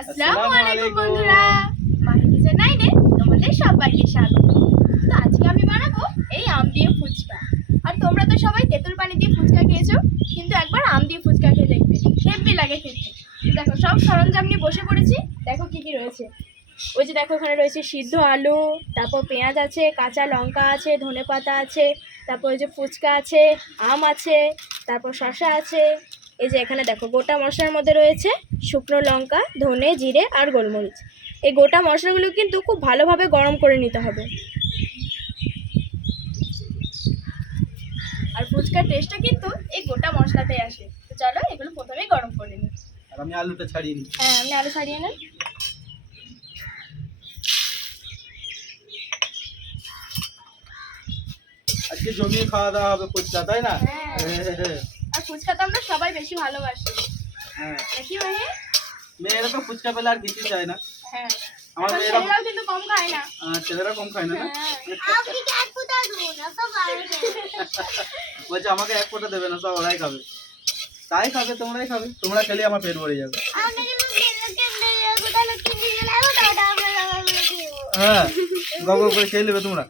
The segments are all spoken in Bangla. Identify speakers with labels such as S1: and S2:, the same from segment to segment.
S1: আসসালামু আলাইকুম বন্ধুরা। মাহি কিচেন নাইনে তোমাদের সবাইকে স্বাগত। তো আজকে আমি বানাবো এই আম দিয়ে ফুচকা। আর তোমরা তো সবাই তেঁতুল পানি দিয়ে ফুচকা খেয়েছো কিন্তু একবার আম দিয়ে ফুচকা খেয়ে দেখবে। হেব্বি লাগে খেতে। দেখো সব সরঞ্জাম নিয়ে বসে পড়েছি। দেখো কি কি রয়েছে। ওই যে দেখো ওখানে রয়েছে সিদ্ধ আলু তারপর পেঁয়াজ আছে কাঁচা লঙ্কা আছে ধনে পাতা আছে তারপর ওই যে ফুচকা আছে আম আছে তারপর শসা আছে এই যে এখানে দেখো গোটা মশলার মধ্যে রয়েছে শুকনো লঙ্কা ধনে জিরে আর গোলমরিচ। এই গোটা মশলাগুলো কিন্তু খুব ভালোভাবে গরম করে নিতে হবে। আর ফুচকার টেস্টটা কিন্তু এই গোটা মশলাতেই আসে। তো চলো এগুলো প্রথমেই গরম করে নিই।
S2: আর আমি আলুটা ছাড়িয়ে নিই
S1: হ্যাঁ আপনি আলু ছাড়িয়ে নেন
S2: আজকে জমিয়ে খাওয়া দাওয়া হবে ফুচকা তাই না?
S1: হ্যাঁ।
S2: হ্যাঁ,
S1: আর ফুচকা তো আমরা সবাই বেশি ভালোবাসি।
S2: হ্যাঁ।
S1: নাকি মানে
S2: মেয়েরা তো ফুচকা পেলে আর কিছু চায় না।
S1: হ্যাঁ।
S2: আমার
S1: কিন্তু কম খায় না।
S2: ছেলেরা কম খায় না না?
S1: হ্যাঁ।
S2: বলছে আমাকে এক ফোঁটা দেবে না সব ওরাই খাবে। তাই খাবে তোমরাই খাবে। তোমরা খেলে আমার পেট ভরে যাবে। হ্যাঁ গপ করে খেয়ে নেবে তোমরা।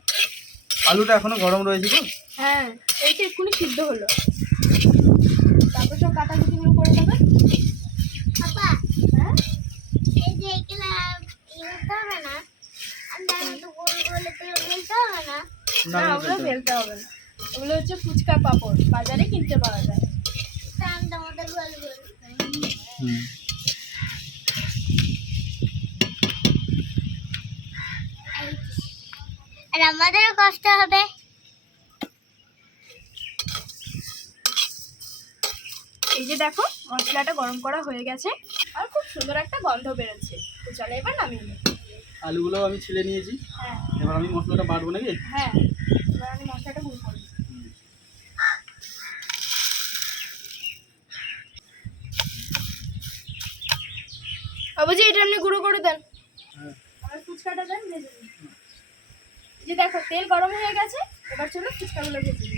S2: আলুটা এখনও গরম রয়েছে তো?
S1: হ্যাঁ এইটা এক্ষুনি সিদ্ধ হলো। কাটাকুটিগুলো করে হ্যাঁ
S2: না।
S1: ওগুলো
S2: ফেলতে হবে।
S1: না। ওগুলো হচ্ছে ফুচকা পাপড়। বাজারে কিনতে পাওয়া যায়।
S3: আর আমাদেরও কষ্ট হবে।
S1: এই যে দেখো মশলাটা গরম করা হয়ে গেছে আর খুব সুন্দর একটা গন্ধ বেরোচ্ছে। তো চলো এবার নামিয়ে নিই।
S2: আলুগুলো আমি ছিলে নিয়েছি।
S1: হ্যাঁ।
S2: এবার আমি মশলাটা বাটবো নাকি?
S1: হ্যাঁ এবার আমি মশলাটা গুঁড়ো করব বাবুজি এটা আপনি গুঁড়ো করে দেন।
S2: হ্যাঁ।
S1: আমার ফুচকাটা দেন ভেজে দিন যে দেখো তেল গরম হয়ে গেছে এবার চলো ফুচকাগুলো ভেজে দিই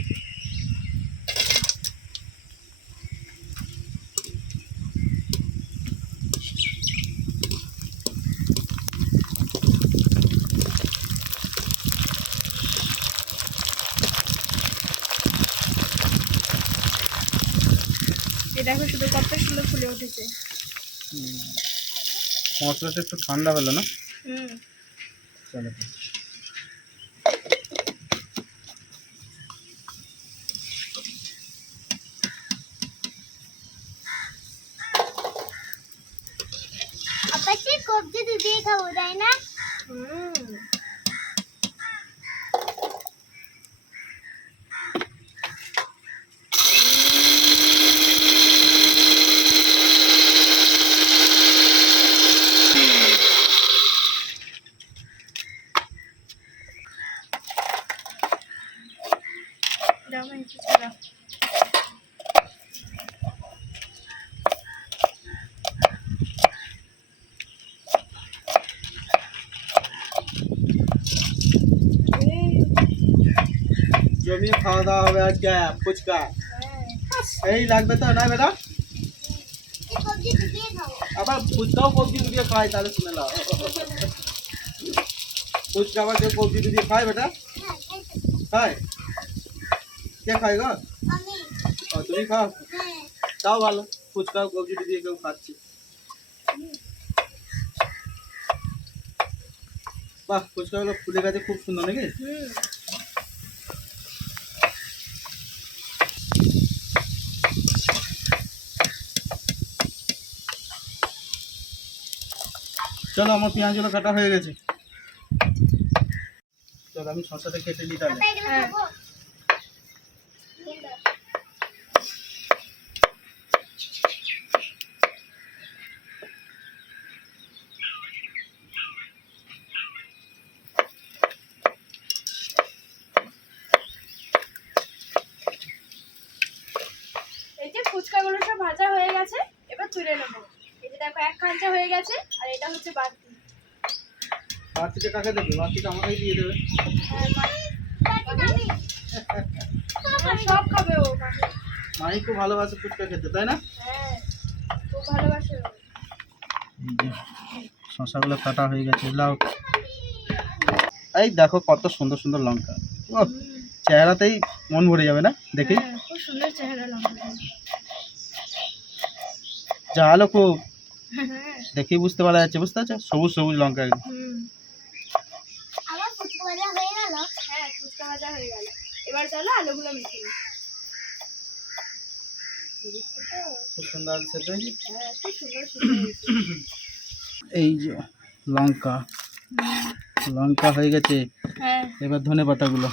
S1: দেখো শুধু কত সুন্দর ফুলে উঠেছে।
S2: হুম। মশলাটা একটু ঠান্ডা হলো না?
S1: হুম।
S2: চলো।
S3: আপাকে কবজি দিয়ে খাব তাই না?
S1: হুম দাও না একটু ছাড়া
S2: জমিয়ে খাওয়া দাওয়া হবে আজকে ফুচকা
S1: হ্যাঁ
S2: এই লাগবে তো না বেটা
S3: এই কবজি দিয়ে খাব
S2: আবার ফুচকাও কবজি দিয়ে খায় তাহলে শুনে নাও ফুচকা আবার কেউ কবজি দিয়ে খায় বেটা
S3: হ্যাঁ খাইতে।
S2: খায় কে খায় গো
S3: আমি
S2: ও, তুমি খাও
S3: হ্যাঁ
S2: তাও ভালো ফুচকা কবজি দিয়ে কেউ খাচ্ছে বাহ ফুচকাগুলো ফুলে গেছে খুব সুন্দর নাকি চলো, আমার পেঁয়াজগুলো কাটা হয়ে গেছে। চলো, আমি শসাটা কেটে নিই তাহলে।
S1: ফুচকাগুলো সব ভাজা হয়ে গেছে, এবার তুলে নেব। এই যে দেখো, এক খাঞ্চা হয়ে গেছে। হচ্ছে বাতি
S2: বাড়তিটা কাকে দেবে? বাড়তিটা আমাকেই দিয়ে দেবে।
S1: হ্যাঁ মা-
S3: বাটি খাবি?
S1: হ্যাঁ, সব খাবে ও
S2: মাই খুব ভালোবাসে ফুচকা খেতে তাই না?
S1: হ্যাঁ ভালোবাসে
S2: শশাগুলো কাটা হয়ে গেছে লাউ এই দেখো কত সুন্দর সুন্দর লঙ্কা। ও চেহারাতেই মন ভরে যাবে না? দেখি।
S1: হ্যাঁ, খুব সুন্দর চেহারা লঙ্কা।
S2: জালো খুব দেখেই বুঝতে পারা যাচ্ছে বুঝতে পারছ? সবুজ সবুজ লঙ্কা
S3: হয়ে গেল।
S1: হ্যাঁ ফুচকা হয়ে গেল। এবার চলো আলুগুলো মেখে নিই। হ্যাঁ।
S2: এই যে লঙ্কা। লঙ্কা হয়ে গেছে।
S1: হ্যাঁ।
S2: এবার ধনে পাতাগুলো।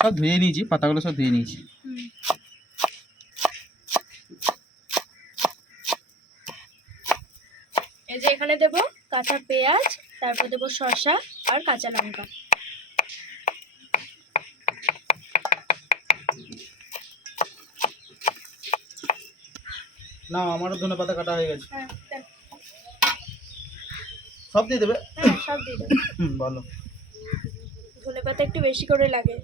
S2: সব ধুয়ে নিয়েছি পাতাগুলো সব ধুয়ে নিয়েছি।
S1: এই যে এখানে দেব কাঁচা পেঁয়াজ তারপর দেব শসা আর কাঁচা লঙ্কা।
S2: না আমারও ধনে পাতা কাটা হয়ে গেছে।
S1: হ্যাঁ
S2: সব দিয়ে দেবে?
S1: হ্যাঁ সব দিয়ে দেবে।
S2: বলো
S1: ধনে পাতা একটু বেশি করে লাগে।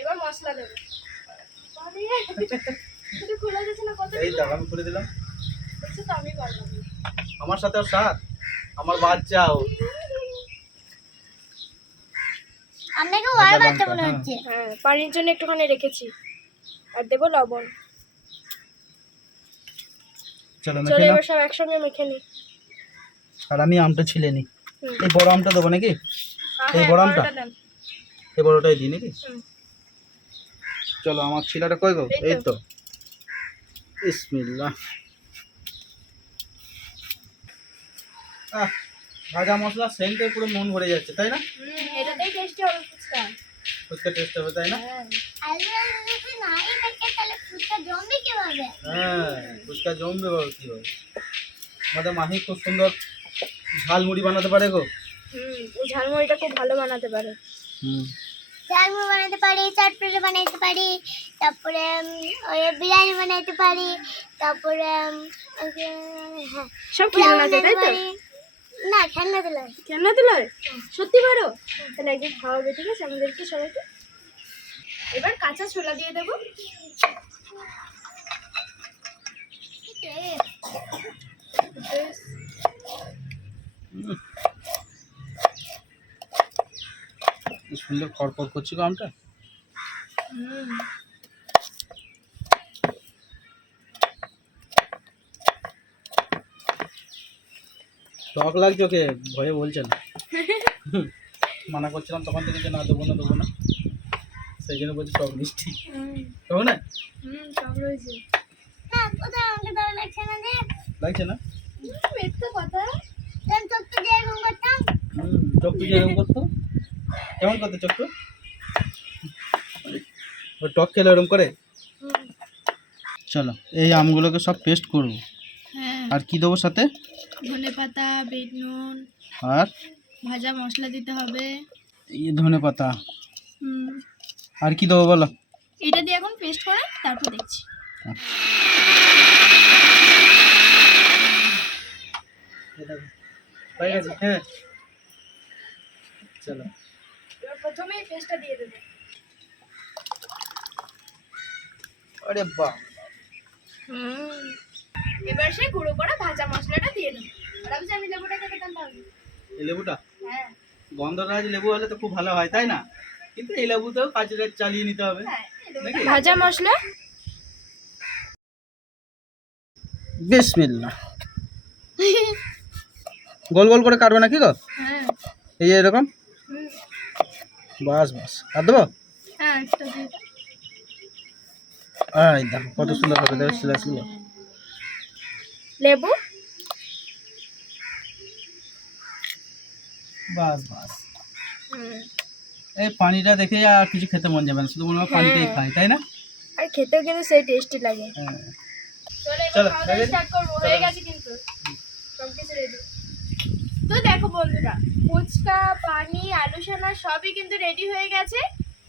S1: এবার মশলা দেবো। খোলা যাচ্ছে না কত
S2: এই দাও আমি খুলে দিলাম।
S1: তো আমি পারব
S2: আমার সাথে সাত আমার বাচ্চাও
S3: আপনাকে ওয়ার বাচ্চা মনে
S2: হ্যাঁ।
S3: হচ্ছে
S1: হ্যাঁ পানির জন্য একটুখানি রেখেছি আর দেবো লবণ
S2: চলো
S1: চলো
S2: নাও
S1: এবার সব একসঙ্গে মেখে নিই
S2: আর আমি আমটা ছিলে নি
S1: হুম।
S2: এই বড় আমটা দেবো নাকি
S1: হ্যাঁ,
S2: এই
S1: হ্যাঁ,
S2: বড় আমটা?
S1: দেন।
S2: এই বড়টাই দিই নাকি
S1: হুম।
S2: চলো আমার ছিলাটা কই গো
S1: এই তো।
S2: এই তো বিসমিল্লাহ আহ ভাজা মশলা সেন্টে পুরো মন ভরে যাচ্ছে তাই না?
S1: এটাতেই টেস্টি হবে ফুচকা।
S2: ফুচকা টেস্ট হবে তাই না?
S1: হ্যাঁ।
S3: যদি নাই থাকে তাহলে ফুচকা জমবে কীভাবে
S2: হ্যাঁ ফুচকা জমবে বাবা কি হবে? আমাদের মাহি খুব সুন্দর ঝাল মুড়ি বানাতে পারে গো।
S1: হুম ঝালমুড়িটা খুব ভালো বানাতে পারে।
S2: হুম।
S3: চাটনি বানাতে পারি চাটপুরি বানাতে পারি তারপরে ওই বিরিয়ানি বানাতে পারি তারপরে হ্যাঁ।
S1: সব
S3: পোলাও
S1: খেলনাতে তাই
S3: বানাতে
S1: তো?
S3: পারি। না ঠান্ডা দিল
S1: খেলনা দিল সত্যি পারো? তাহলে একদিন খাওয়াবে ঠিক আছে? আমাদেরকে সবাইকে। এবার কাঁচা ছোলা দিয়ে দেবো।
S2: সুন্দর খড়খড় করছি গো আমটা।
S1: হুম।
S2: টক লাগছে ওকে ভয়ে বলছে না মানা করছিলাম তখন থেকে যে না দেবো না দেবো না। সেই জন্য বলছি টক মিষ্টি। টক না?
S3: লাগছে না যে
S2: লাগছে না?
S1: মিথ্যে কথা।
S3: আমি চোখটা দিয়ে এরকম করতাম।
S2: হুম চক্কু যে এরকম করতো। কেমন করতো ওই টক খেলে এরকম করে? চলো এই আমগুলোকে সব পেস্ট করব। আর কি দেবো সাথে?
S1: ধনে পাতা বিট নুন
S2: আর?
S1: ভাজা মশলা দিতে হবে।
S2: এই ধনে পাতা আর কি দেবো বলো?
S1: এটা দিয়ে এখন পেস্ট করে তারপর দেখছি।
S2: হয়ে হ্যাঁ। চলো।
S1: এবার পেস্টটা দিয়ে দেবো।
S2: আরে বাহ
S1: হুম। এবার সে গুঁড়ো করা ভাজা মশলাটা দিয়ে দেবো। আর আমি জানি লেবুটা খেতে টানতে হবে
S2: এই লেবুটা?
S1: হ্যাঁ।
S2: গন্ধরাজ লেবু হলে তো খুব ভালো হয় তাই না? কিন্তু এই লেবু লেবুতেও কাজ চালিয়ে নিতে হবে।
S1: হ্যাঁ ভাজা মশলা?
S2: বিসমিল্লাহ। গোল গোল করে কাটবে নাকি গো?
S1: হ্যাঁ।
S2: এই যে এরকম? বাস বাস। আর দেবো?
S1: হ্যাঁ
S2: দেখো কত সুন্দর হবে দেখো সিলাসগুলো
S1: লেবু?
S2: বাস বাস। এই পানিটা দেখে আর কিছু খেতে মন যাবে না শুধু মনে হয় পানিটাই
S1: হ্যাঁ।
S2: খাই তাই না?
S1: আর খেতেও কিন্তু সেই টেস্টি লাগে।
S2: হ্যাঁ।
S1: চলো স্টার্ট করব। হয়ে গেছে কিন্তু। সব কিছু রেডি তো দেখো বন্ধুরা ফুচকা পানি আলু সানা সবই কিন্তু রেডি হয়ে গেছে।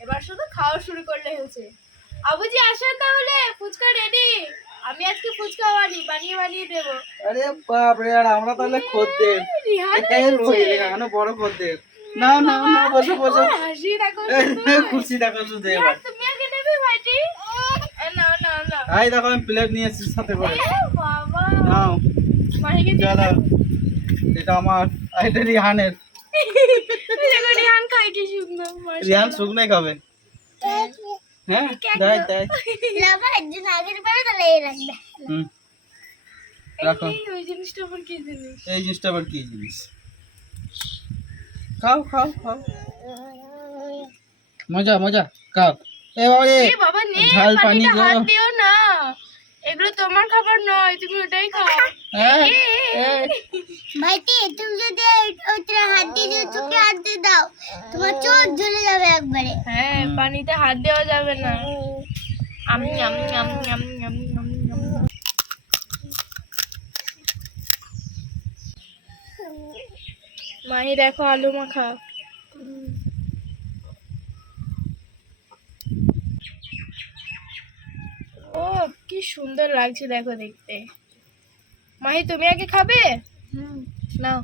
S1: এবার শুধু খাওয়া শুরু করলে হয়েছে। আবুজি আসেন তাহলে। ফুচকা রেডি আমি আজকে ফুচকা বানি বানিয়ে বানিয়ে দেবো।
S2: আরে বাপ রে আর আমরা তাহলে খদ্দের। এখানে বড় খদ্দের। না না না বসো বসো।
S1: হাসি দেখো
S2: খুশি দেখো শুধু এবার।
S1: তুমি আগে নেবে ভাইটি? নাও নাও নাও
S2: এই দেখো আমি প্লেট নিয়ে এসেছি সাথে করে।
S1: বাবা।
S2: নাও।
S1: মাহিকে
S2: চলো এটা আমার এটা রিহানের।
S1: রিহান খায় কি সুন্দর
S2: রিহান শুকনোই খাবে। হ্যাঁ দেয় দেয়
S3: লাভা একজন আগের পারে তাহলে এই রাখবে
S2: হুম রাখো
S1: এই, ওই জিনিসটা আবার কি জিনিস
S2: এই জিনিসটা আবার কি জিনিস খাও খাও খাও মজা মজা খাও এ বাবা রে
S1: এ বাবা নে
S2: ঝাল পানি
S1: পানিটা
S2: গো।
S1: হাত দিও না এগুলো তোমার খাবার নয় তুমি ওটাই খাও।
S2: হ্যাঁ
S3: ভাইটি তুমি যদি ওইটা হাত দিয়ে চোখে হাত দিয়ে দাও তোমার চোখ জ্বলে যাবে একবারে।
S1: হ্যাঁ পানিতে হাত দেওয়া যাবে না। আমি আমি আমি আমি আমি আমি। মাহি দেখো আলু মাখা ও কি সুন্দর লাগছে দেখো দেখতে। মাহি তুমি আগে খাবে? নাও।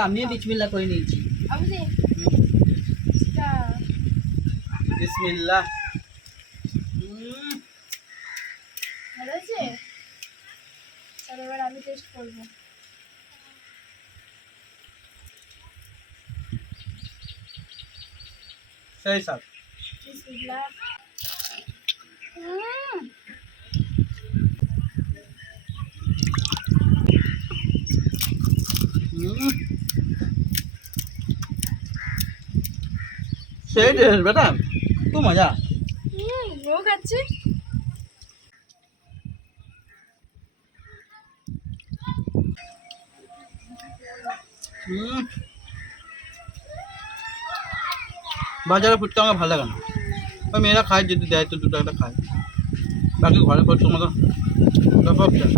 S2: আমিও বিসমিল্লা করে নিয়েছি। হুম,
S1: ভালো আছে এবার আমি টেস্ট করব।
S2: সেই হুম। সেই টেস্ট বেটা খুব মজা
S1: ও খাচ্ছে
S2: হুম। বাজারে ফুটতে আমার ভালো লাগে না। ওই মেয়েরা খায়, যদি দেয় তো দুটো একটা খায়। বাকি ঘরে করছ মতো ব্যাপক দেয়।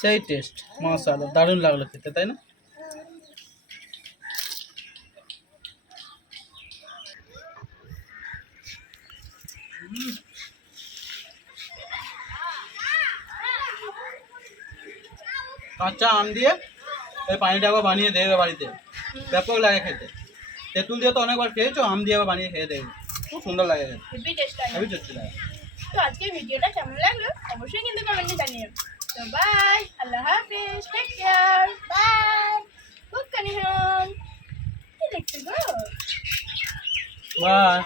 S2: সেই টেস্ট মশালা দারুণ লাগল খেতে তাই না? কাঁচা আম দিয়ে এই পানিটা আবার বানিয়ে দেবে বাড়িতে। ব্যাপক লাগে খেতে। তেঁতুল দিয়ে তো অনেকবার খেয়েছো আম দিয়ে আবার বানিয়ে খেয়ে দেবে খুব সুন্দর লাগে খেতে।
S1: হেভি টেস্ট লাগে।
S2: হেবি টেস্টি লাগে।
S1: তো আজকে ভিডিওটা কেমন লাগল? অবশ্যই কিন্তু কমেন্টে জানিও। বাই আল্লাহ হাফিজ টেক কেয়ার
S3: বাই
S1: বুক কানিহান কি দেখছ গো
S2: বাই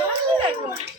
S1: ভালো লাগল